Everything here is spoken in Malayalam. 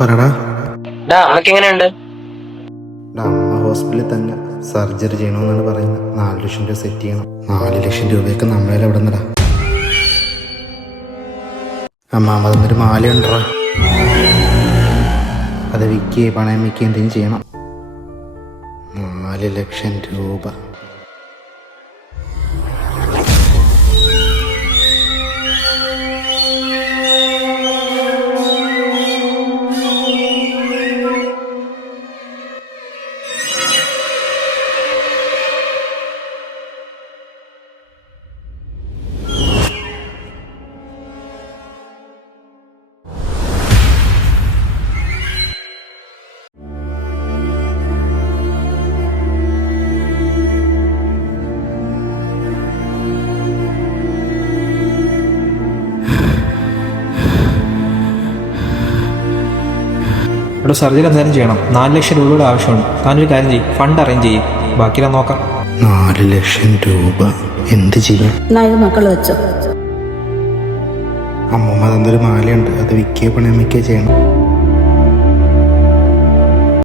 പറടാ. അമ്മക്ക് എങ്ങനെയുണ്ട്? അമ്മ ഹോസ്പിറ്റലിൽ തന്നെ സർജറി ചെയ്യണമെന്നാണ് പറയുന്നത്. 4 ലക്ഷം രൂപ സെറ്റ് ചെയ്യണം. 4 ലക്ഷം രൂപയൊക്കെ നമ്മളെ എവിടെ നിന്നടാ? അമ്മാമതൊന്നൊരു മാലയുണ്ടോ? അത് വിൽക്കുകയും പണയം വയ്ക്കുകയും എന്തെങ്കിലും ചെയ്യണം. 4 ലക്ഷം രൂപ. ഇവിടെ സർജറി എന്തായാലും ചെയ്യണം. 4 ലക്ഷം രൂപയുടെ ആവശ്യമുണ്ട്. താനൊരു കാര്യം ചെയ്യും, ഫണ്ട് അറേഞ്ച് ചെയ്യും, ബാക്കിയെല്ലാം നോക്കാം. 4 ലക്ഷം രൂപ എന്ത് ചെയ്യും? മക്കൾ വെച്ചോ. അമ്മമ്മ അതൊന്നൊരു മാലയുണ്ട്, അത് വിൽക്കുകയോ പണയം വയ്ക്കുകയോ ചെയ്യണം.